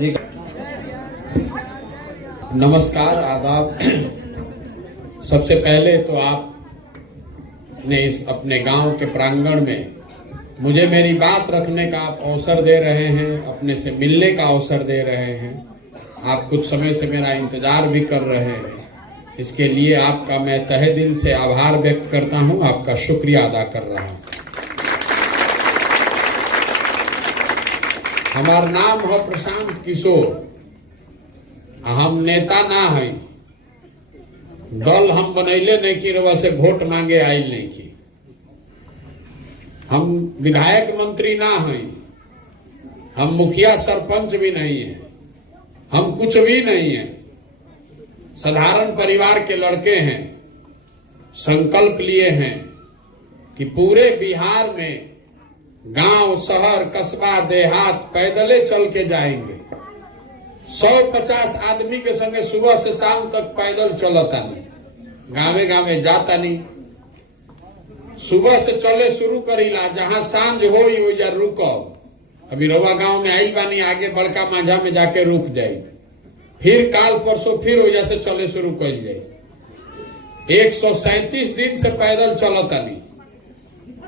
जी नमस्कार, आदाब। सबसे पहले तो आपने इस अपने गांव के प्रांगण में मुझे मेरी बात रखने का आप अवसर दे रहे हैं, अपने से मिलने का अवसर दे रहे हैं। आप कुछ समय से मेरा इंतजार भी कर रहे हैं। इसके लिए आपका मैं तहे दिल से आभार व्यक्त करता हूं, आपका शुक्रिया अदा कर रहा हूं। हमार नाम है प्रशांत किशोर। हम नेता ना है, दल हम बनैले नहीं की रवा से वोट मांगे आयल नहीं की। हम विधायक मंत्री ना हैं, हम मुखिया सरपंच भी नहीं है, हम कुछ भी नहीं है। साधारण परिवार के लड़के हैं। संकल्प लिए हैं कि पूरे बिहार में गांव, शहर, कस्बा, देहात पैदले चल के जाएंगे। 150 आदमी के संगे सुबह से शाम तक पैदल चलतानी, गावे गावे जातानी। सुबह से चले शुरू करीला, जहां सांझ हो या रुकब। अभी रवा गांव में आइल बानी, आगे बड़का माझा में जाके रुक जाए, फिर काल परसों फिर वजह से चले शुरू कर जाए। 137 दिन से पैदल चलतानी।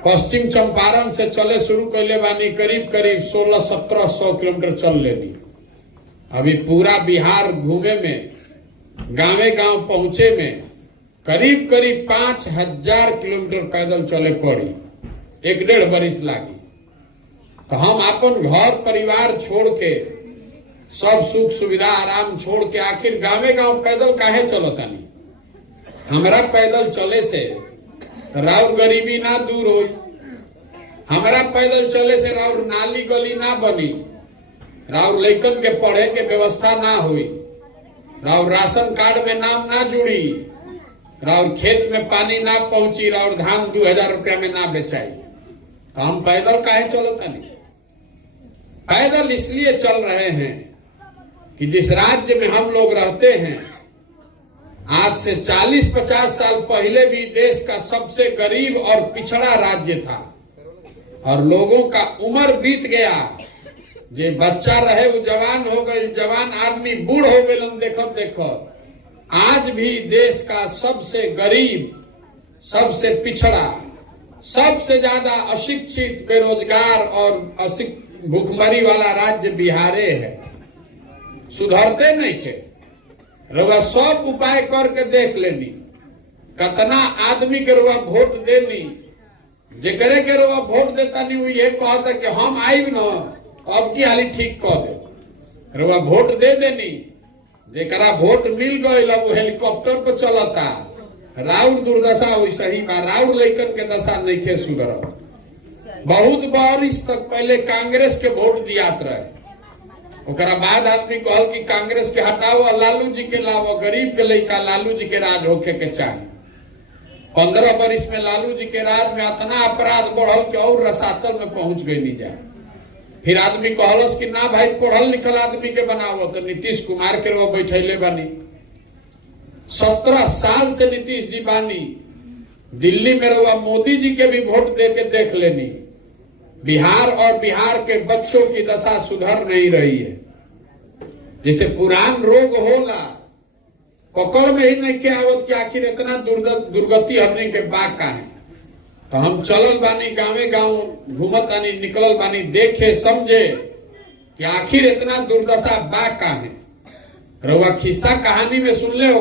पश्चिम चंपारण से चले शुरू कैले बानी, करीब करीब 1600-1700 किलोमीटर चल लेनी। अभी पूरा बिहार घूमे में, गांवे गांव पहुंचे में करीब करीब 5000 किलोमीटर पैदल चले पड़ी। 1-1.5 बरिस लागी। तो हम अपन घर परिवार छोड़ के, सब सुख सुविधा आराम छोड़ के आखिर गांवे गांव पैदल काहे चलतानी? हमरा पैदल चले से राउर गरीबी ना दूर हो, हमरा पैदल चले से राउर नाली गली ना बनी, राउर लइकन के पढ़े के व्यवस्था ना हुई, राउर राशन कार्ड में नाम ना जुड़ी, राउर खेत में पानी ना पहुंची, राउर धान 2000 रुपया में ना बेचाई। तो हम पैदल काहे चलतानी? पैदल इसलिए चल रहे हैं कि जिस राज्य में हम लोग रहते हैं, आज से 40-50 साल पहले भी देश का सबसे गरीब और पिछड़ा राज्य था, और लोगों का उम्र बीत गया। जे बच्चा रहे वो जवान हो गए, जवान आदमी बूढ़ हो गए। देखत देखत आज भी देश का सबसे गरीब, सबसे पिछड़ा, सबसे ज्यादा अशिक्षित, बेरोजगार और भूखमरी वाला राज्य बिहारे है। सुधरते नहीं थे। रउआ सब उपाय करके देख लेनी, कतना आदमी के रउआ वोट देनी, जेकरे के रउआ वोट देता नहीं, वो ये कहता कि हम आइब न अब की हाली ठीक कह दे। रउआ वोट दे देनी, जेकरा वोट मिल गई, वो हेलीकॉप्टर पर चलता। राउर दुर्दशा वैसा ही बा, राउर लइकन के दशा नहीं खे सुधरत। बहुत बरिस तक पहले कांग्रेस के वोट दियात रहे, ओकरा बाद आदमी कहल कि कांग्रेस के हटाओ, लालू जी के लाओ, गरीब के लइका लालू जी के राज होके के चाहिए। 15 बरिस में लालू जी के राज में इतना अपराध बढ़ल कि और रसातल में पहुंच गई नहीं जाए। फिर आदमी कहलस कि ना भाई, पढ़ल लिखल आदमी के बनाओ। तो नीतीश कुमार के वो बैठैले बानी। 17 साल से नीतीश जी बानी। दिल्ली में रहुआ मोदी जी के भी वोट दे के देख लेनी, बिहार और बिहार के बच्चों की दशा सुधर नहीं रही है। जैसे पुरान रोग होला, पकड़ में ही नहीं के आवत कि आखिर इतना दुर्गति हमने के बाग का है। तो हम चलल बानी, गांवे गांव घूमत बानी, निकलल बानी, देखे समझे कि आखिर इतना दुर्दशा बाग का है। रउआ खिस्सा कहानी में सुनले हो,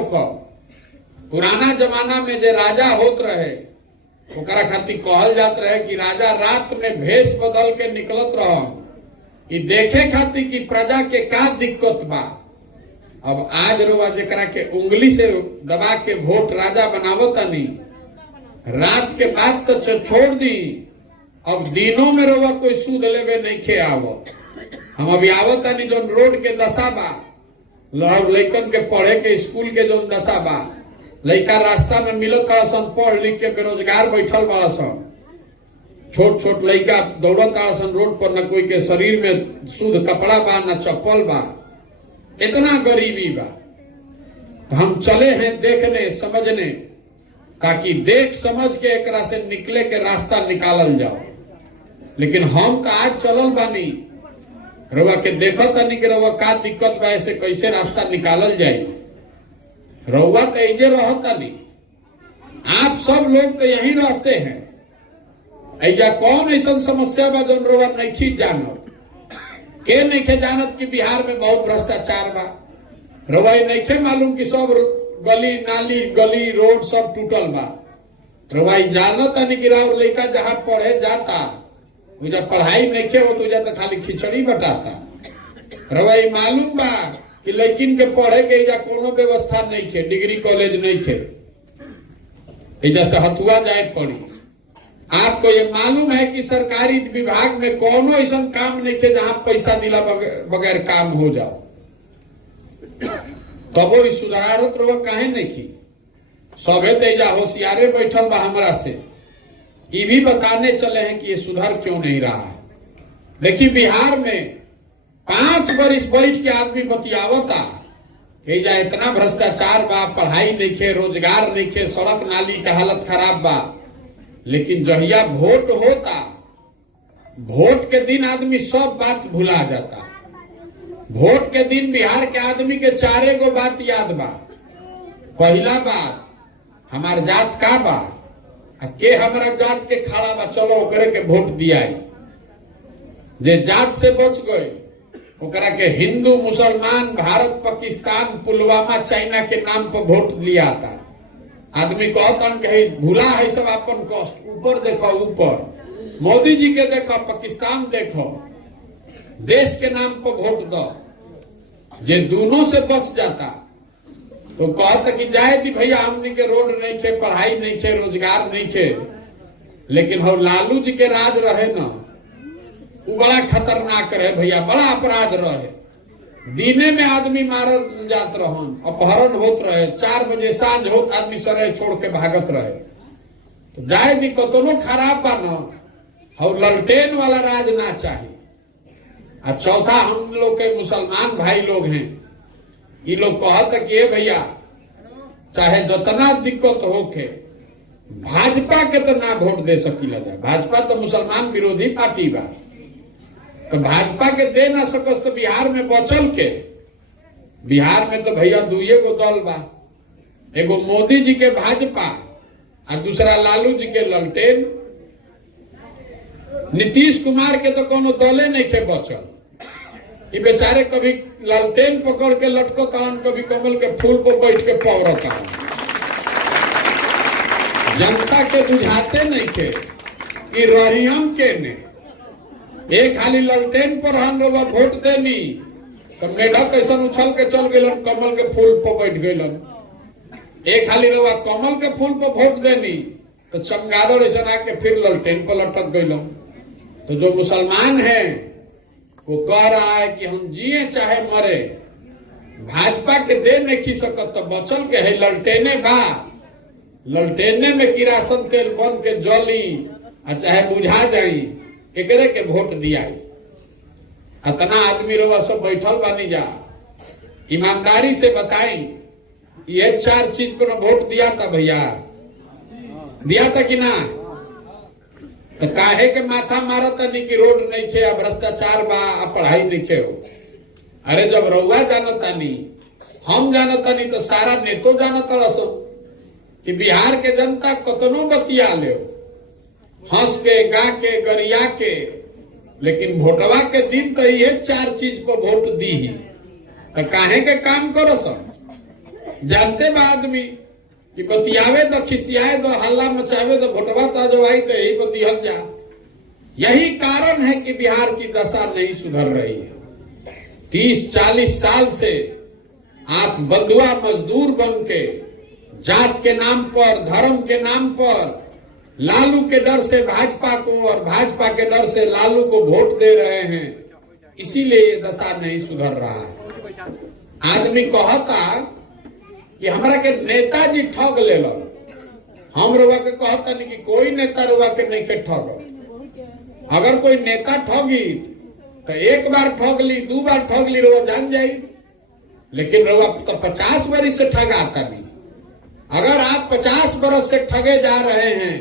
पुराना जमाना में जो राजा होत रहे, ओकरा खातिर कहल जात रहे कि राजा रात में भेष बदल के निकलत रह कि देखे खातिर कि प्रजा के का दिक्कत बा। अब आज रउआ जेकरा के उंगली से दबा के वोट राजा बनावतानी, रात के बाद तो छोड़ दी, अब दिनों में रउआ कोई सूद लेवे नहीं खे आवत। हम अभी आवतानी जो रोड के दशा बा, लइकन के पढ़े के स्कूल के जो दशा बा, लइका रास्ता में मिलत सन, पढ़ लिख के बेरोजगार बैठल बड़ा सन। छोट छोट लइका दौड़त सन रोड पर, न कोई के शरीर में शुद्ध कपड़ा बा, न चप्पल बा, इतना गरीबी बा। तो हम चले हैं देखने समझने, ताकि देख समझ के एकरा से निकले के रास्ता निकालल जाओ। लेकिन हम तो आज चलल बानी, रउआ के देखो तनी के रउआ का दिक्कत बा, ऐसे कैसे रास्ता निकालल जाई। रउआ तो ऐजे रहता नहीं, आप सब लोग तो यहीं रहते हैं। ऐजा कौन ऐसा समस्या बा जो रउआ नहीं जानत? के नहीं जानत कि बिहार में बहुत भ्रष्टाचार बा? रउआ नहीं मालूम कि सब गली नाली गली रोड सब टूटल बा? रउआ जानत नहीं कि राउर लड़का जहाँ पढ़े जाता जब पढ़ाई नहीं हो तो खाली खिचड़ी बटाता? रउआ मालूम बा कि लेकिन के पढ़े के इजा कोनो व्यवस्था नहीं थे, डिग्री कॉलेज नहीं थे, इजा से हथुआ जाए पड़ी। आपको ये मालूम है कि सरकारी विभाग में कोनो ऐसा काम नहीं थे जहां पैसा दिला बगैर काम हो जाओ? तब वो सुधारत रहो काहे नहीं की? सबे तेजा होशियारे बैठल बा हमरा से ये भी बताने चले हैं कि ये सुधार क्यों नहीं रहा है। देखिए बिहार में 5 वर्ष बैठ के आदमी बतियावता कि इतना भ्रष्टाचार बा, पढ़ाई नहीं खे, रोजगार नहीं खे, सड़क नाली का हालत खराब बा। लेकिन जहिया वोट होता, वोट के दिन आदमी सब बात भुला जाता। वोट के दिन बिहार के आदमी के 4 गो बात याद बा। पहला बात, हमार जात का बा, के हमारा जात के खड़ा बा, चलो ओकरे के वोट दिया। जे जात से बच गए ओकरा के हिंदू मुसलमान भारत पाकिस्तान पुलवामा चाइना के नाम पर वोट लिया था। आदमी कहतन कहीं भूला है सब अपन कष्ट। ऊपर देखो, ऊपर मोदी जी के देखो, पाकिस्तान देखो, देश के नाम पर वोट दो। जे दोनों से बच जाता तो कहता कि जाए दी भैया, हमने के रोड नहीं थे, पढ़ाई नहीं थे, रोजगार नहीं थे। लेकिन हम लालू जी के राज रहे ना, वो बड़ा खतरनाक रहे भैया, बड़ा अपराध रहे। दीने में आदमी मारल जात रहन, अपहरण होत रहे, 4 बजे सांझ होत आदमी सरे छोड़ के भागत रहे। तो जाए दी कतनो खराब बा ना, और ललटेन वाला राज ना चाहिए। और चौथा, हम लोग के मुसलमान भाई लोग हैं, ये लोग कहते कि भैया चाहे जितना दिक्कत होके भाजपा के तो ना वोट दे सकीला जाए। भाजपा तो मुसलमान विरोधी पार्टी बा, तो भाजपा के दे ना सकस तो बिहार में बचल के? बिहार में तो भैया 2 गो दल बा, एगो मोदी जी के भाजपा और दूसरा लालू जी के ललटेन। नीतीश कुमार के तो कोनो दले नहीं के बचल। ये बेचारे कभी लालटेन पकड़ के लटको तड़न, कभी कमल के फूल पर बैठ के पौरता। जनता के बुझाते नहीं के कि रहियन के ने एक खाली ललटेन पर हम वोट देनी तो मेढक कैसा उछल के चल गए, कमल के फूल पर बैठ गए। एक खाली रवा कमल के फूल पर वोट देनी तो चमगादड़ ऐसा आके फिर ललटेन पर लटक गए। तो जो मुसलमान है वो कह रहा है कि हम जिए चाहे मरे, भाजपा के दे नहीं खी सकत तो बचल के है ललटेने बा। ललटेने में किरासन तेल बन के जली और चाहे बुझा जाई, एकरे के वोट दिया। इतना आदमी रोवा सब बैठल बानी जा, ईमानदारी से बताई, ये 4 चीज पर वोट दिया था भैया? दिया था कि ना? तो काहे के माथा मारता नहीं कि रोड नहीं थे, भ्रष्टाचार बा, पढ़ाई नहीं थे हो? अरे जब रउआ जानता नहीं, हम जानता नहीं, तो सारा नेतो जानता रसो कि बिहार के जनता कतनो बतिया ले, हंस के गा के गरिया के, लेकिन वोटवा के दिन तो ये 4 चीज पर वोट दी ही। तो काहे के काम करो सब? जानते बा आदमी कि बतियावे तो, खिसियाए तो, हल्ला मचावे तो, वोटवा तो जो आई तो यही पर दिहल जा। यही कारण है कि बिहार की दशा नहीं सुधर रही है। 30-40 साल से आप बंधुआ मजदूर बन के जात के नाम पर, धर्म के नाम पर लालू के डर से भाजपा को और भाजपा के डर से लालू को वोट दे रहे हैं। इसीलिए ये दशा नहीं सुधर रहा है। आदमी कहता कि हमारा के नेताजी ठग ले लो, हम रुआ के कहता नहीं कि कोई नेता रुआ के नहीं के ठग। अगर कोई नेता ठगी तो 1 बार ठग ली, 2 बार ठग ली, रुआ जान जाई। लेकिन रुआ तो 50 वर्ष से ठगाता नहीं। अगर आप 50 बरस से ठगे जा रहे हैं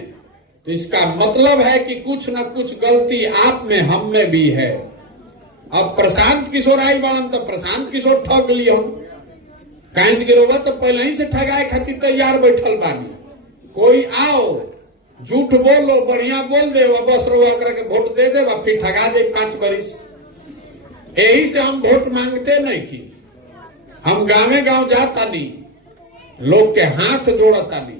तो इसका मतलब है कि कुछ न कुछ गलती आप में, हम में भी है। अब प्रशांत किशोर आयल बाड़न तो प्रशांत किशोर ठग लियो कहीं से गिरोगा तो पहले ही से ठगाए खातिर तैयार बैठल बानी। कोई आओ झूठ बोलो बढ़िया बोल दे बस रोआ के वोट दे दे फिर ठगा दे 5 बरिस। यही से हम वोट मांगते नहीं की, हम गाँवे गांव जाता नहीं, लोग के हाथ जोड़ता नहीं,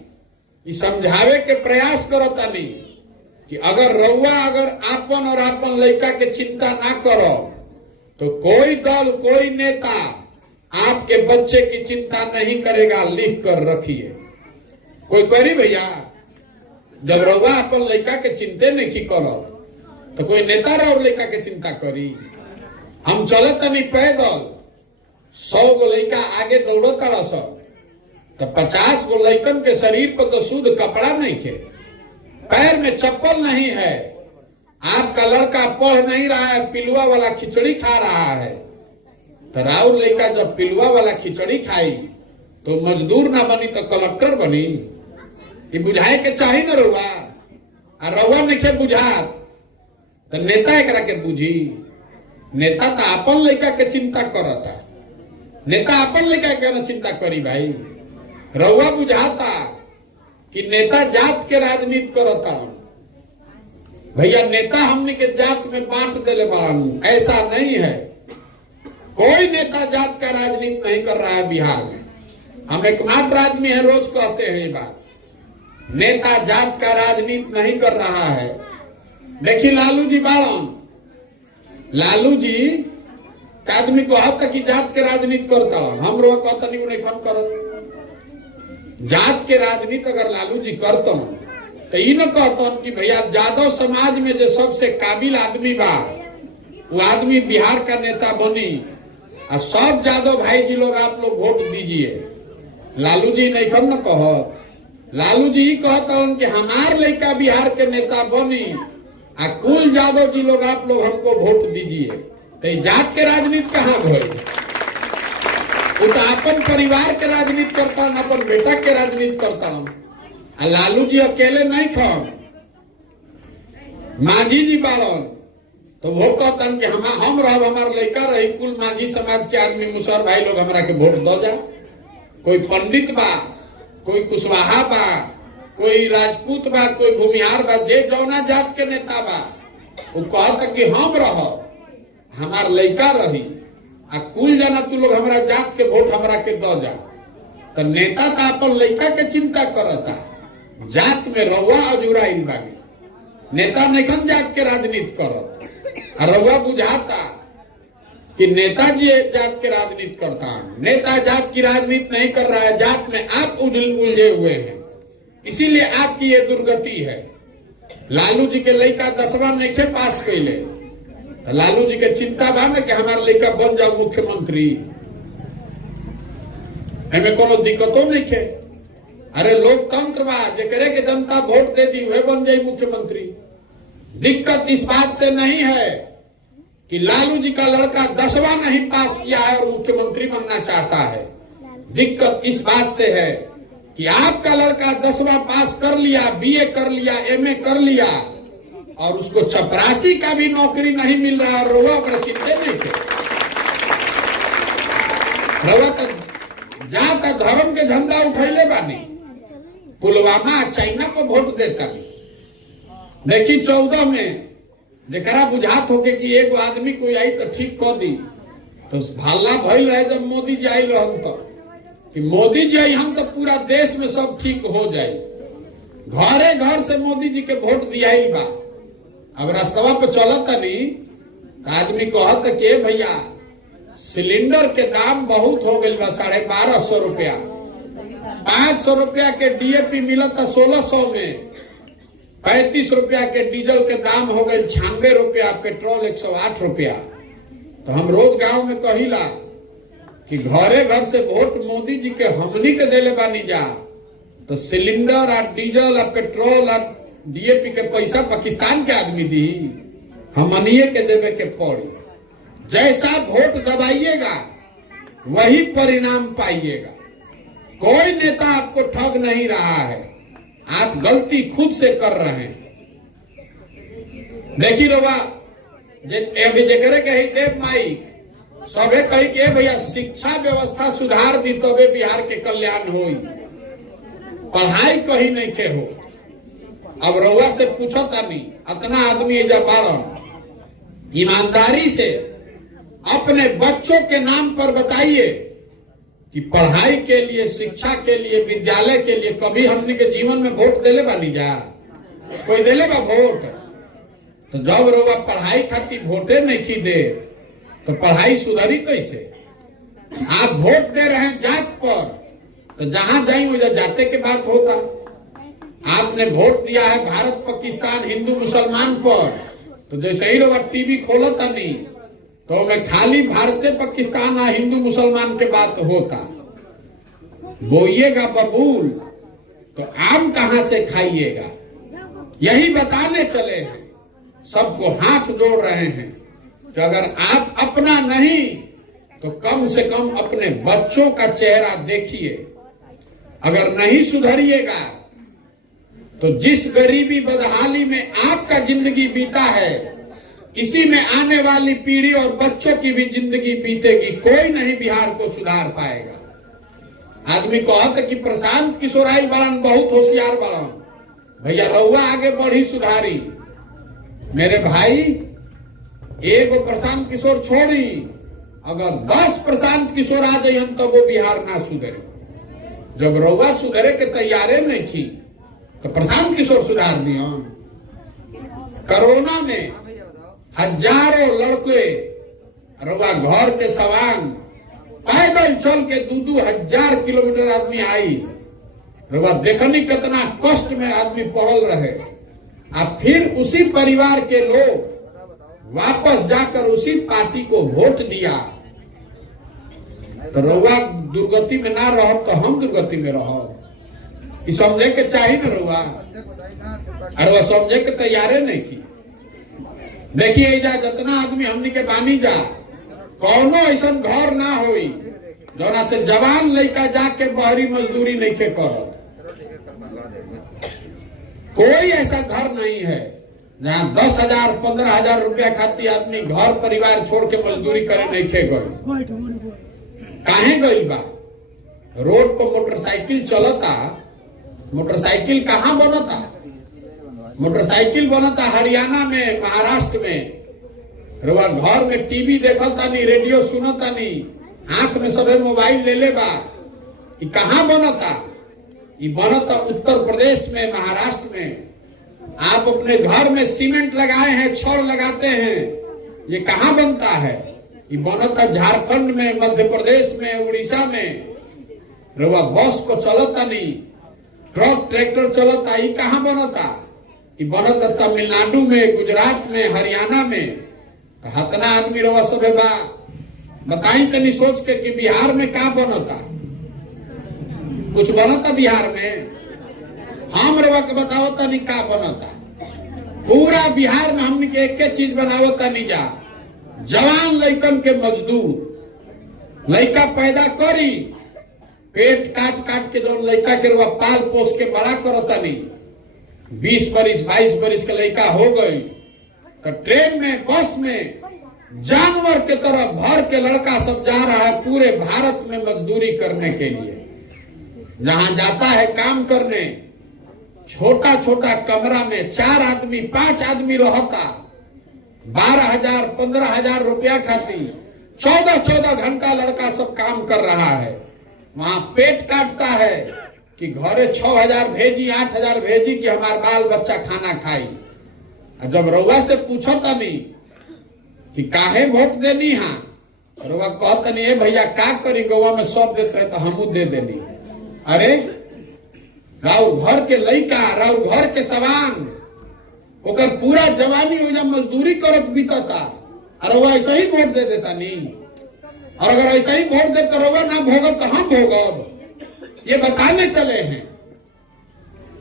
समझावे के प्रयास करता नहीं कि अगर रउआ अगर आपन और आपन लड़का के चिंता ना करो तो कोई दल कोई नेता आपके बच्चे की चिंता नहीं करेगा। लिख कर रखिए। कोई करी भैया, जब रउआ अपन लड़का के चिंते नहीं करो तो कोई नेता और लड़का के चिंता करी। हम चलत नहीं पैदल 100 गो लड़का आगे दौड़ता रह तो 50 गो लड़कन के शरीर पर तो शुद्ध कपड़ा नहीं थे, पैर में चप्पल नहीं है, आपका लड़का पढ़ नहीं रहा है, पिलुआ वाला खिचड़ी खा रहा है। तो राउर लड़का जब पिलुआ वाला खिचड़ी खाई तो मजदूर ना बनी तो कलेक्टर बनी। ये बुझाए के चाहिए ना रउआ, और रउआ नहीं बुझात तो नेता एक के बुझी। नेता तो अपन लड़का के चिंता करता, नेता अपन लड़का के ना चिंता करी भाई। रउआ बुझाता कि नेता जात के राजनीति करता भैया, नेता हमने के जात में बांट देले बाड़न, ऐसा नहीं है। कोई नेता जात का राजनीति नहीं कर रहा है बिहार में। हम एकमात्र आदमी है रोज कहते हैं ये बात, नेता जात का राजनीति नहीं कर रहा है। देखिए लालू जी बाड़न, लालू जी का आदमी को हद तक जात के राजनीति करता हम रोज कहता नहीं फन करत। जात के राजनीति अगर लालू जी करता तो ये न कहता कि भैया यादव समाज में जो सबसे काबिल आदमी बा वो आदमी बिहार का नेता बनी और सब यादव भाई जी लोग आप लोग वोट दीजिए। लालू जी नहीं कम न कहत, लालू जी कहता कि हमार लड़का बिहार के नेता बनी आ कुल यादव जी लोग आप लोग हमको वोट दीजिए। तो जात के राजनीति कहाँ भई? वो तो अपन परिवार के राजनीति करता हूँ, अपन बेटा के राजनीति करता हूँ। लालू जी अकेले नहीं खन, माझी जी बाड़न तो वो कहता कि हम रह हमार लड़का रही, कुल माझी समाज के आदमी मुसर भाई लोग हमारा के वोट दो जा। कोई पंडित बा, कोई कुशवाहा बा, कोई राजपूत बा, कोई भूमिहार बा, जे जौना जात के नेता बा वो कहता कि हम रह हमार लड़का रही आ कुल जना तू लोग हमारा जात के वोट हमरा के दो जा। तो नेता तो अपन लड़का के चिंता करता, जात में रउआ अजुराइल बानी, नेता नहीं जात के राजनीति करत। और रउआ बुझाता कि नेताजी जात के राजनीति करता है, नेता जात की राजनीति नहीं कर रहा है, जात में आप उलझे हुए हैं, इसीलिए आपकी ये दुर्गति है। लालू जी के लड़का 10वां नहीं थे पास कैले तो लालू जी के चिंता बा ना कि हमारा लड़का बन जाओ मुख्यमंत्री, हमें कोनो दिक्कतों नहीं थे। अरे लोकतंत्र बा, जेकरे के जनता वोट दे दी वह बन जाए मुख्यमंत्री। दिक्कत इस बात से नहीं है कि लालू जी का लड़का 10वां नहीं पास किया है और मुख्यमंत्री बनना चाहता है। दिक्कत इस बात से है कि आपका लड़का 10वां पास कर लिया, बीए कर लिया, एमए कर लिया और उसको चपरासी का भी नौकरी नहीं मिल रहा और रउआ पर चिंते नहीं थे। रउआ तो जाता धर्म के झंडा उठैले बानी, पुलवामा चाइना को वोट देता भी। देखी 14 में जरा बुझात होके कि एगो आदमी कोई आई तो ठीक कह दी तो भाला भइल रहे जब मोदी जी आई रहन तो कि मोदी जी आई हम तो पूरा देश में सब ठीक हो जाए। घरे घर से मोदी जी के वोट दिया बा। अब रास्तवा पे चलता नहीं तो आदमी कहता कि भैया सिलेंडर के दाम बहुत हो गई बा, 1250 रुपया, 500 रुपया के डीएपी मिलता 1600 में, 35 रुपया के डीजल के दाम हो गए 96 रुपया, पेट्रोल 108 रुपया। तो हम रोज गांव में कहिला कि घरे घर से वोट मोदी जी के हमनी के देले बानी जा तो सिलेंडर और डीजल और पेट्रोल और डीएपी के पैसा पाकिस्तान के आदमी दी, हमनिए के देवे के पड़ी। जैसा वोट दबाइएगा वही परिणाम पाइएगा। कोई नेता आपको ठग नहीं रहा है, आप गलती खुद से कर रहे हैं। देखिए रवा अभी जगह कही देव माइक सबे कही के भैया शिक्षा व्यवस्था सुधार दी तबे बिहार के कल्याण होई, पढ़ाई कहीं नहीं के हो। अब रउआ से पूछो तानी, इतना आदमी एजा बारह ईमानदारी से अपने बच्चों के नाम पर बताइए कि पढ़ाई के लिए, शिक्षा के लिए, विद्यालय के लिए कभी हमने के जीवन में वोट देले बानी जा? कोई देले बा वोट? तो जब रउआ पढ़ाई खातिर वोटे नहीं दे तो पढ़ाई सुधरी कैसे? आप वोट दे रहे हैं जात पर, तो जहां जाई वहां जाते के बात होता। आपने वोट दिया है भारत पाकिस्तान हिंदू मुसलमान पर, तो जैसे ही लोग टीवी खोलता नहीं तो मैं खाली भारतीय पाकिस्तान और हिंदू मुसलमान के बात होता। बोइएगा बबूल तो आम कहां से खाइएगा? यही बताने चले हैं, सबको हाथ जोड़ रहे हैं कि अगर आप अपना नहीं तो कम से कम अपने बच्चों का चेहरा देखिए। अगर नहीं सुधरिएगा तो जिस गरीबी बदहाली में आपका जिंदगी बीता है, इसी में आने वाली पीढ़ी और बच्चों की भी जिंदगी बीतेगी। कोई नहीं बिहार को सुधार पाएगा। आदमी कहता कि प्रशांत किशोर आई बालन बहुत होशियार बालन, भैया रउआ आगे बढ़ी सुधारी। मेरे भाई एक प्रशांत किशोर छोड़ी, अगर 10 प्रशांत किशोर आ जाए हम तो वो बिहार ना सुधरे। जब रउआ सुधरे के तैयारे नहीं थी तो प्रशांत किशोर सुधार दिया। कोरोना में हजारों लड़के रउआ घर के सवांग पैदल चल के 2-2 हजार किलोमीटर आदमी आई। रउआ देखनी कितना कष्ट में आदमी पड़ल रहे। अब फिर उसी परिवार के लोग वापस जाकर उसी पार्टी को वोट दिया। तो रउआ दुर्गति में ना रहो तो हम दुर्गति में रहो, ये समझे के चाहिए ना रउआ। अरे वह समझे के तैयारे नहीं की। देखिए जा जितना आदमी हमनी के बानी जा, कौनो ऐसा घर ना होई जोना से जवान लड़का जाके बहरी मजदूरी नहीं के करत। कोई ऐसा घर नहीं है जहाँ 10,000 15,000 रुपया खाती आदमी घर परिवार छोड़ के मजदूरी करे नहीं के गई। काहे गई बा? रोड पर मोटरसाइकिल चलता, मोटरसाइकिल कहाँ बनता? मोटरसाइकिल बनता हरियाणा में, महाराष्ट्र में। रुआ घर में टीवी देखता नहीं, रेडियो सुनता नहीं, हाथ में सबे मोबाइल ले ले बा। ये कहाँ बनता? ये बनता उत्तर प्रदेश में, महाराष्ट्र में। आप अपने घर में सीमेंट लगाए हैं, छड़ लगाते हैं, ये कहाँ बनता है? ये बनता झारखंड में, मध्य प्रदेश में, उड़ीसा में। रुआ बस को चलता नहीं, ट्रक ट्रैक्टर चलता, ये कहाँ बनता? ये बनता तमिलनाडु में, गुजरात में, हरियाणा में। तो हतना आदमी रवा सब बा बताई तनी सोच के कि बिहार में का बनता? कुछ बनता बिहार में? हम रवा के बतावता नहीं का बनता। पूरा बिहार में हमने के एक चीज बनावता नहीं जा, जवान लड़कन के मजदूर लड़का पैदा करी, पेट काट काट के जो लड़का के रुआ पाल पोस के बड़ा करता नहीं। 20 बरिस 22 बरिस के लड़का हो गई तो ट्रेन में, बस में जानवर के तरह भर के लड़का सब जा रहा है पूरे भारत में मजदूरी करने के लिए। जहां जाता है काम करने, छोटा छोटा कमरा में 4 आदमी 5 आदमी रहता, 12,000 15,000 रुपया खाती 14-14 घंटा लड़का सब काम कर रहा है। वहां पेट काटता है कि घरे 6,000 भेजी, 8,000 भेजी कि हमार बाल बच्चा खाना खाई। जब रउआ से पूछता नहीं कि काहे वोट देनी, हाँ रउआ कहता नहीं भैया का करी, गौवा में सब देते रहे तो हमू दे देनी। अरे राउ घर के लड़का, राउ घर के सवांग, ओकर पूरा जवानी हो मजदूरी करत बीतता, और वह ऐसा ही वोट दे देता नहीं। और अगर ऐसा ही वोट दे तो रउआ ना भोगब तो हम भोगब। ये बताने चले हैं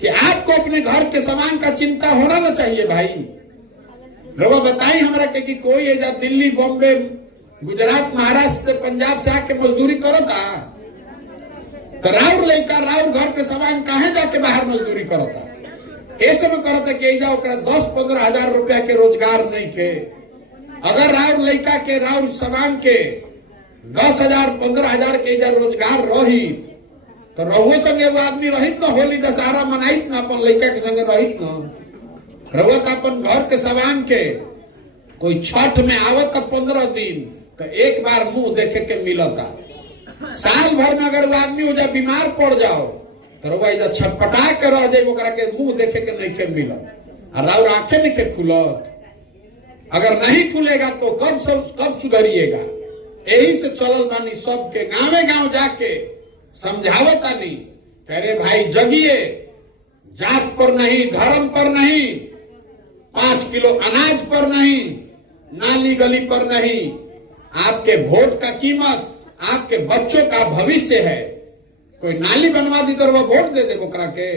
कि आपको अपने घर के सामान का चिंता होना ना चाहिए भाई। रउआ बताई हमरा के कि कोई एजा दिल्ली, बॉम्बे, गुजरात, महाराष्ट्र से, पंजाब से आके मजदूरी करता, तो राउर लड़का राउर घर के सामान काहे जाके बाहर मजदूरी करता? ऐसे में करता कि एजा 10-15 हजार रुपया के रोजगार नहीं के। अगर राउर लड़का के राउर सवांग के 10,000 15,000 के इधर रोजगार रही तो रहुओ संगे वो आदमी रहित न होली दशहरा मनाइत न अपन लड़का के संगे रहित न रहुआ तो अपन घर के सवांग के कोई छठ में आवत 15 दिन तो एक बार मुंह देखे के मिलता। साल भर में अगर वो आदमी हो जाए बीमार पड़ जाओ तो रहुआ इधर छटपटा के रह जाए ओकरा के मुंह देखे के नहीं के मिलत और राउर आंखें नहीं के खुलत। अगर नहीं खुलेगा तो कब सुधरिएगा। यही से चलल बानी सबके गांवे गांव जाके समझावतानी अरे भाई जगिए, जात पर नहीं धर्म पर नहीं 5 किलो अनाज पर नहीं नाली गली पर नहीं। आपके वोट का कीमत आपके बच्चों का भविष्य है। कोई नाली बनवा दी तो वो वोट दे दे ओकरा के।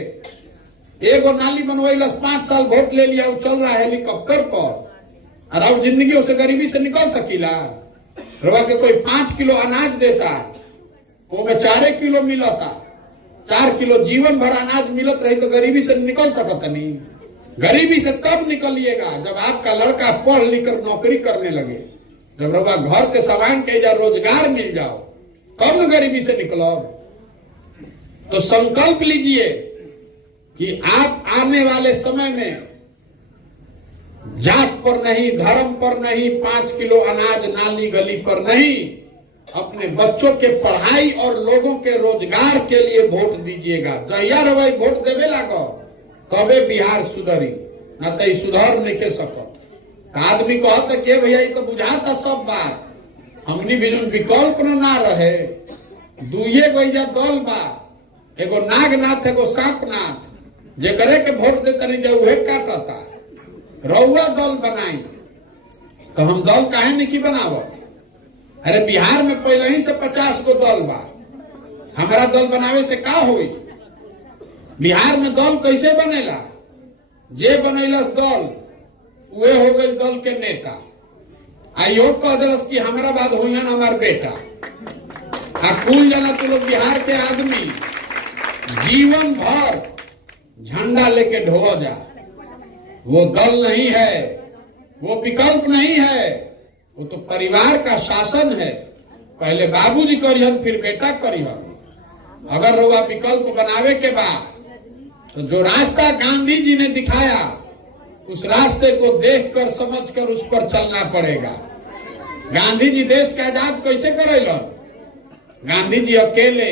एगो नाली बनवाइल 5 साल वोट ले लिया, वो चल रहा है हेलीकॉप्टर पर और अब जिंदगी से गरीबी से निकल सकीला। रवा के कोई 5 किलो अनाज देता वो में 4 किलो मिलता, 4 किलो जीवन भर अनाज मिलत रही तो गरीबी से निकल सकता नहीं। गरीबी से तब निकलिएगा जब आपका लड़का पढ़ लिख कर नौकरी करने लगे, जब रवा घर के सवांग के या रोजगार मिल जाओ तब न गरीबी से निकलो। तो संकल्प लीजिए कि आप आने वाले समय में जात पर नहीं धर्म पर नहीं 5 किलो अनाज नाली गली पर नहीं, अपने बच्चों के पढ़ाई और लोगों के रोजगार के लिए वोट दीजिएगा। जहिया रवै वोट देवे लागो तबे बिहार सुधरी, न तो सुधर नहीं के सकत। आदमी कहता के भैया ये तो बुझाता सब बात, हमनी भी विकल्प ना रहे। दुए गैया दल बा, एगो नागनाथ एगो सांपनाथ, जे करे के वोट देता नहीं जाए उहे काटता। रउआ दल बनाई तो हम दल काहे नहीं बनावत। अरे बिहार में पहले ही से 50 गो दल बा, हमारा दल बनावे से का होई। बिहार में दल कैसे बनेला, जे बनैलस दल वे हो गई दल के नेता। आयोग कह दिलस कि हमारा बाद हुई हमार बेटा। आ कुल जना तो लोग बिहार के आदमी जीवन भर झंडा लेके ढो जा। वो दल नहीं है, वो विकल्प नहीं है, वो तो परिवार का शासन है। पहले बाबूजी करिहन फिर बेटा करिहन। अगर रउआ विकल्प बनावे के बाद तो जो रास्ता गांधी जी ने दिखाया उस रास्ते को देखकर समझकर उस पर चलना पड़ेगा। गांधी जी देश का आजाद कैसे करेलन? गांधी जी अकेले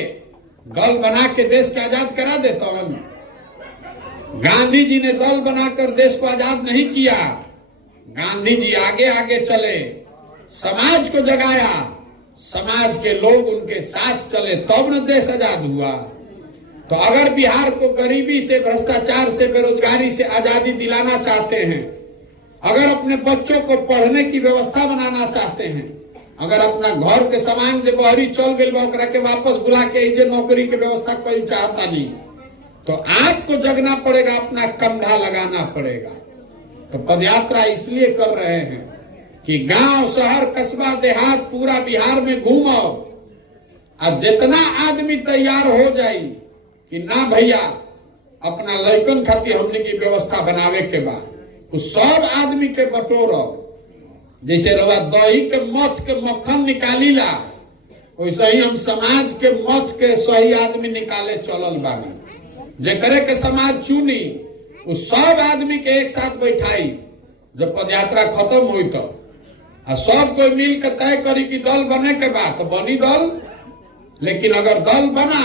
दल बना के देश का आजाद करा देता। गांधी जी ने दल बनाकर देश को आजाद नहीं किया। गांधी जी आगे आगे चले, समाज को जगाया, समाज के लोग उनके साथ चले तब न देश आजाद हुआ। तो अगर बिहार को गरीबी से भ्रष्टाचार से बेरोजगारी से आजादी दिलाना चाहते हैं, अगर अपने बच्चों को पढ़ने की व्यवस्था बनाना चाहते हैं, अगर अपना घर के सामान जो बहरी चल गई के वापस बुला के जे नौकरी की व्यवस्था कोई चाहता नहीं, तो आपको जगना पड़ेगा, अपना कंधा लगाना पड़ेगा। तो पदयात्रा इसलिए कर रहे हैं कि गांव शहर कस्बा देहात पूरा बिहार में घूमो और जितना आदमी तैयार हो जाए कि ना भैया अपना लड़कन खातिर हमने की व्यवस्था बनावे के बाद उस सब आदमी के बटोरो। जैसे रवा दही के मथ के मक्खन निकालीला, वैसे ही हम समाज के मथ के सही आदमी निकाले चलल बानी। जे करे के समाज चुनी उस सब आदमी के एक साथ बैठाई। जब पदयात्रा खत्म हुई तो सब कोई मिल के तय करी कि दल बने के बाद तो बनी दल। लेकिन अगर दल बना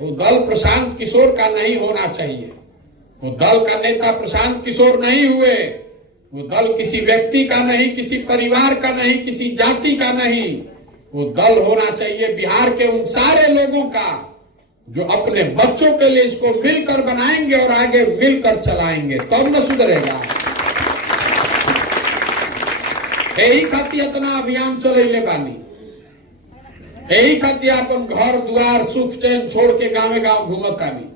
तो दल प्रशांत किशोर का नहीं होना चाहिए। वो दल का नेता प्रशांत किशोर नहीं हुए, वो दल किसी व्यक्ति का नहीं, किसी परिवार का नहीं, किसी जाति का नहीं। वो दल होना चाहिए बिहार के उन सारे लोगों का जो अपने बच्चों के लिए इसको मिलकर बनाएंगे और आगे मिलकर चलाएंगे, तब न सुधरेगा। यही खातिर इतना अभियान चले बानी, यही खातिर अपन घर द्वार सुख चैन छोड़ के गाँव गाँव घूमतानी।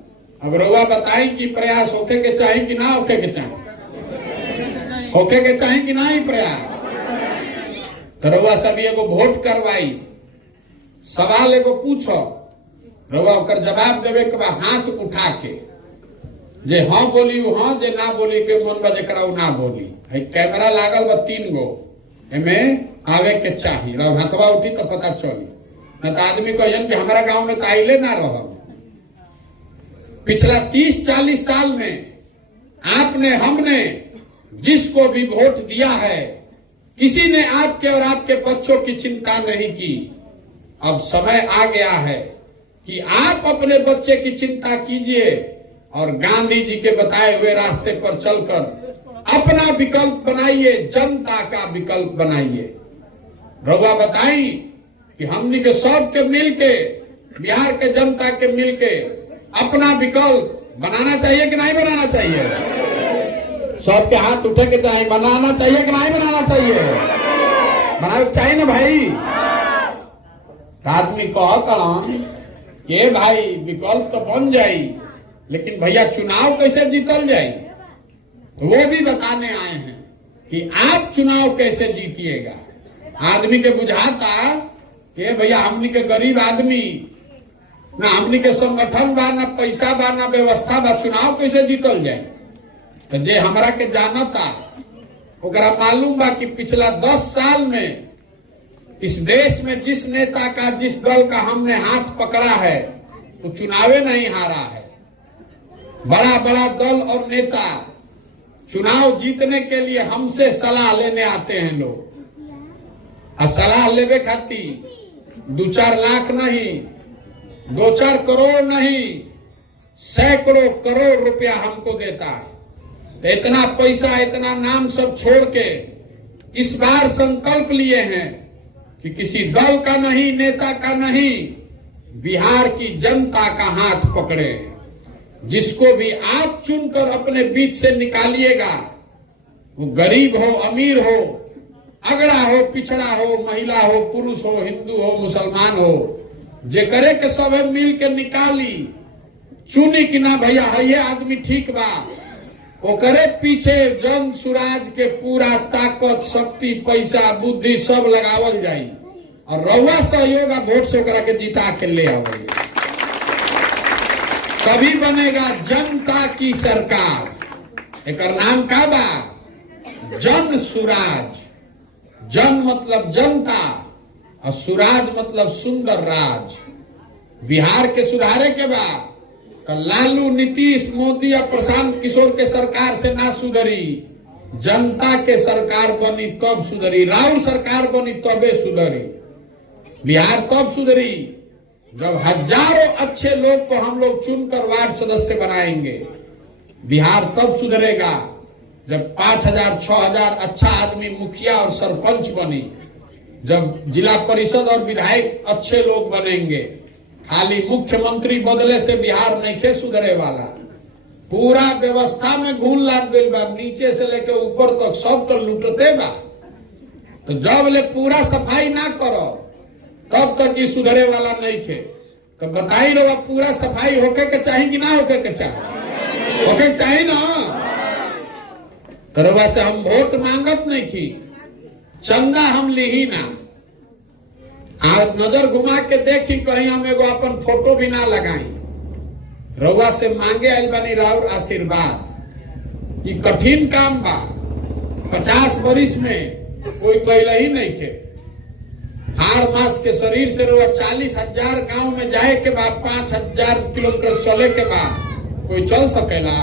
अब रउआ बताई कि प्रयास होके के चाहे कि ना होके के चाहे, होके के चाहे कि ना ही प्रयास। तो रउआ सब एगो वोट करवाई, सवाल एगो पूछो, रउआ ओकर जवाब देवे के बाद हाथ उठा के जे हाँ बोली हाँ, जे ना बोली के मन बजे करा ना बोली। कैमरा लागल बा 3 गो, एमें आवे के चाहिए। रह हथवा उठी तो पता चली, न तो आदमी कहन कि हमारा गांव में तो आइले ना रह। पिछला 30-40 साल में आपने हमने जिसको भी वोट दिया है, किसी ने आपके और आपके बच्चों की चिंता नहीं की। अब समय आ गया है कि आप अपने बच्चे की चिंता कीजिए और गांधी जी के बताए हुए रास्ते पर चलकर अपना विकल्प बनाइए, जनता का विकल्प बनाइए। रउआ बताई कि हमनी के सब के मिलके, बिहार के जनता के मिलके अपना विकल्प बनाना चाहिए कि नहीं बनाना चाहिए? सबके हाथ उठे के चाहिए, बनाना चाहिए कि नहीं बनाना चाहिए? बनाना चाहिए ना भाई। तो आदमी कहता ये भाई विकल्प तो बन जाई, लेकिन भैया चुनाव कैसे जीतल जाई? तो वो भी बताने आए हैं कि आप चुनाव कैसे जीतिएगा। आदमी के बुझाता कि भैया हमनी के गरीब आदमी, ना हमनी के संगठन बा, ना पैसा बा, ना व्यवस्था बा, चुनाव कैसे जीतल जाए? तो जे हमरा के जानता ओकरा मालूम बा कि पिछला 10 साल में इस देश में जिस नेता का, जिस दल का हमने हाथ पकड़ा है, वो चुनावे नहीं हारा है। बड़ा बड़ा दल और नेता चुनाव जीतने के लिए हमसे सलाह लेने आते हैं लोग। और सलाह लेवे खातिर 2-4 लाख नहीं, 2-4 करोड़ नहीं, सैकड़ों करोड़ रुपया हमको देता है। तो इतना पैसा, इतना नाम सब छोड़ के इस बार संकल्प लिए हैं कि किसी दल का नहीं, नेता का नहीं, बिहार की जनता का हाथ पकड़े। जिसको भी आप चुनकर अपने बीच से निकालिएगा, वो गरीब हो, अमीर हो, अगड़ा हो, पिछड़ा हो, महिला हो, पुरुष हो, हिंदू हो, मुसलमान हो, जे करे के सब मिल के निकाली, चुनी कि ना भैया है ये आदमी ठीक बा, वो करे पीछे जन सुराज के पूरा ताकत, शक्ति, पैसा, बुद्धि सब लगावल जाई और रउआ सहयोग आ वोट से ओकरा के जिता के ले आवल। तभी बनेगा जनता की सरकार। एक नाम का बा जन सुराज। जन मतलब जनता और सुराज मतलब सुंदर राज। बिहार के सुधारे के बाद तो लालू, नीतीश, मोदी और प्रशांत किशोर के सरकार से ना सुधरी। जनता के सरकार बनी तब सुधरी, राउर सरकार बनी तबे सुधरी। बिहार तब सुधरी जब हजारों अच्छे लोग को हम लोग चुनकर वार्ड सदस्य बनाएंगे। बिहार तब सुधरेगा जब 5,000, 6,000 अच्छा आदमी मुखिया और सरपंच बनी, जब जिला परिषद और विधायक अच्छे लोग बनेंगे। खाली मुख्यमंत्री बदले से बिहार नहीं खे सुधरे वाला। पूरा व्यवस्था में घून लाग गई बा, नीचे से लेके ऊपर तक सब तो लुटते बा। तो जब ले पूरा सफाई ना करो तब तक ये सुधरे वाला नहीं थे। तो बताई रहो पूरा सफाई होके के चाहिए कि ना होके के चाहिए? होके चाहिए ना। तो से हम वोट मांगत नहीं थी, चंदा हम ली ही ना। आज नजर घुमा के देखी कहीं हम एगो अपन फोटो भी ना लगाई। रउआ से मांगे आइल बानी राउर आशीर्वाद। ये कठिन काम बा, 50 बरिस में कोई कैला ही नहीं थे। हार मास के शरीर से रउआ 40,000 गांव में जाए के बाद, 5,000 किलोमीटर चले के बाद कोई चल सकेला?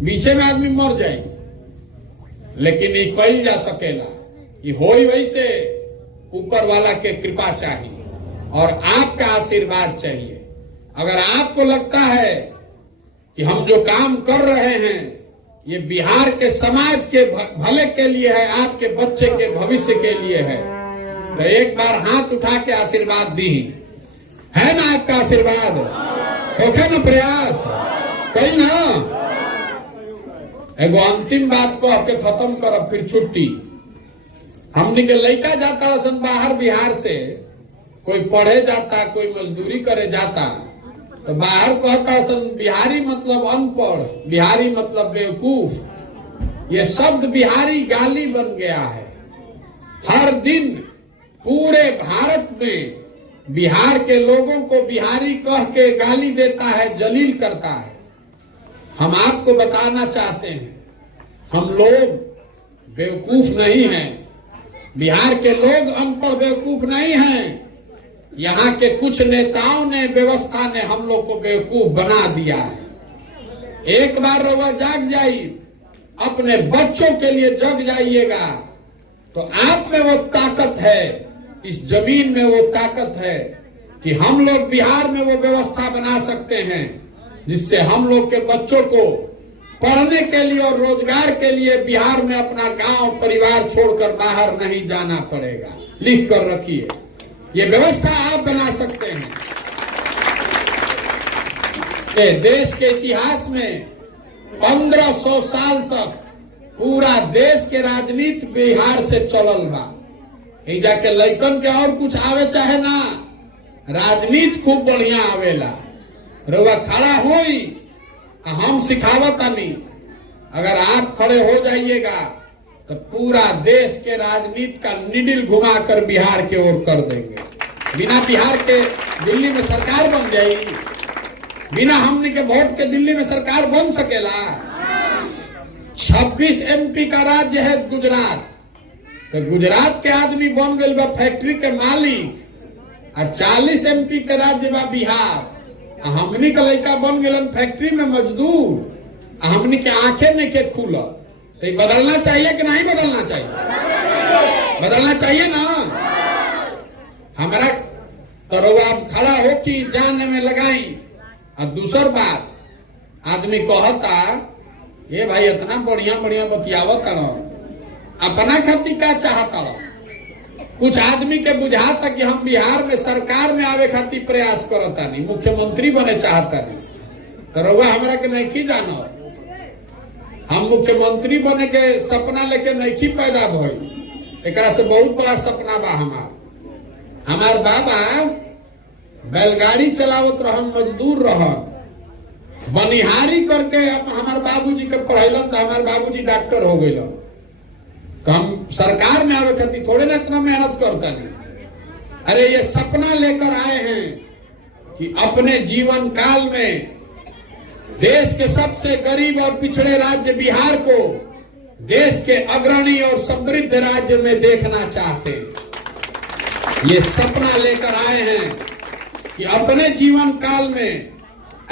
बीचे में आदमी मर जाए, लेकिन ये कैल जा सकेला। ये होई वैसे ऊपर वाला के कृपा चाहिए और आपका आशीर्वाद चाहिए। अगर आपको लगता है कि हम जो काम कर रहे हैं ये बिहार के समाज के भले के लिए है, आपके बच्चे के भविष्य के लिए है, तो एक बार हाथ उठा के आशीर्वाद दी। है ना आपका आशीर्वाद? होगा ना प्रयास? कहीं ना। एगो अंतिम बात कह के खत्म करब, फिर छुट्टी। हमने के लड़का जाता सन बाहर बिहार से, कोई पढ़े जाता, कोई मजदूरी करे जाता, तो बाहर कहता सन बिहारी मतलब अनपढ़, बिहारी मतलब बेवकूफ। ये शब्द बिहारी गाली बन गया है। हर दिन पूरे भारत में बिहार के लोगों को बिहारी कह के गाली देता है, जलील करता है। हम आपको बताना चाहते हैं, हम लोग बेवकूफ नहीं हैं, बिहार के लोग अनपढ़ बेवकूफ नहीं हैं। यहाँ के कुछ नेताओं ने, व्यवस्था ने हम लोग को बेवकूफ बना दिया है। एक बार रउआ जाग जाइए, अपने बच्चों के लिए जग जाइएगा, तो आप में वो ताकत है, इस जमीन में वो ताकत है कि हम लोग बिहार में वो व्यवस्था बना सकते हैं जिससे हम लोग के बच्चों को पढ़ने के लिए और रोजगार के लिए बिहार में अपना गांव परिवार छोड़कर बाहर नहीं जाना पड़ेगा। लिख कर रखिए, ये व्यवस्था आप बना सकते हैं। कि देश के इतिहास में 1500 साल तक पूरा देश के राजनीति बिहार से चलल बा। जाके लइकन के और कुछ आवे चाहे ना, राजनीति खूब बढ़िया आवेला। रउआ खड़ा होई, हम सिखावतानी, अगर आप खड़े हो जाइएगा तो पूरा देश के राजनीति का निडिल घुमाकर बिहार के ओर कर देंगे। बिना बिहार के दिल्ली में सरकार बन जाई? बिना हमने के वोट के दिल्ली में सरकार बन सकेला? 26 MP का राज्य है गुजरात, तो गुजरात के आदमी बन गए बा फैक्ट्री के मालिक, और 40 MP के राज्य बा बिहार, हमनी के लड़का बन गए फैक्ट्री में मजदूर, हमनी के आंखें नहीं के खुलत। तो बदलना चाहिए कि नहीं बदलना चाहिए? बदलना चाहिए ना। हमारा तरुआ खड़ा हो कि जान में लगाई। और दूसर बात, आदमी कहता ये भाई इतना बढ़िया बढ़िया बतियावत अपना खातिर का चाहता। कुछ आदमी के बुझाता कि हम बिहार में सरकार में आवे खातिर प्रयास करता नहीं, मुख्यमंत्री बने चाहता नहीं। तो रउआ हमरा के नहीं जानो, हम मुख्यमंत्री बने के सपना लेके नहीं पैदा भई। एकरा से बहुत बड़ा सपना बा हमार बाबा बैलगाड़ी चलावत रहन, मजदूर रहन, बनिहारी करके हमार बाबूजी के पढ़ैलन, तो हमार बाबूजी डॉक्टर हो गए। तो हम सरकार में आवे खातिर थोड़े ना इतना मेहनत करता नहीं। अरे ये सपना लेकर आए हैं कि अपने जीवन काल में देश के सबसे गरीब और पिछड़े राज्य बिहार को देश के अग्रणी और समृद्ध राज्य में देखना चाहते। ये सपना लेकर आए हैं कि अपने जीवन काल में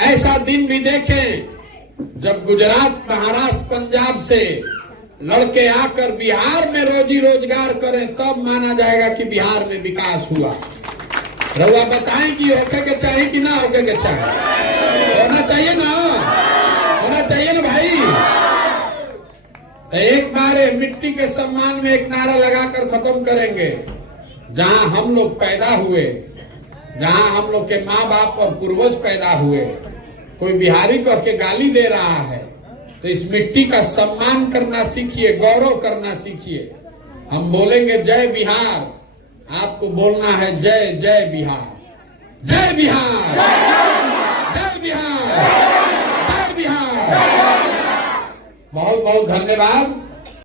ऐसा दिन भी देखें जब गुजरात, महाराष्ट्र, पंजाब से लड़के आकर बिहार में रोजी रोजगार करें, तब माना जाएगा कि बिहार में विकास हुआ। रउआ बताएं कि होके के चाहिए कि ना होके के चाहिए? होना चाहिए ना, होना चाहिए ना भाई। तो एक बार मिट्टी के सम्मान में एक नारा लगाकर खत्म करेंगे। जहां हम लोग पैदा हुए, जहां हम लोग के माँ बाप और पूर्वज पैदा हुए, कोई बिहारी को के गाली दे रहा है तो इस मिट्टी का सम्मान करना सीखिए, गौरव करना सीखिए। हम बोलेंगे जय बिहार, आपको बोलना है जय जय बिहार, जय बिहार, जय बिहार, जय बिहार। बहुत बहुत धन्यवाद।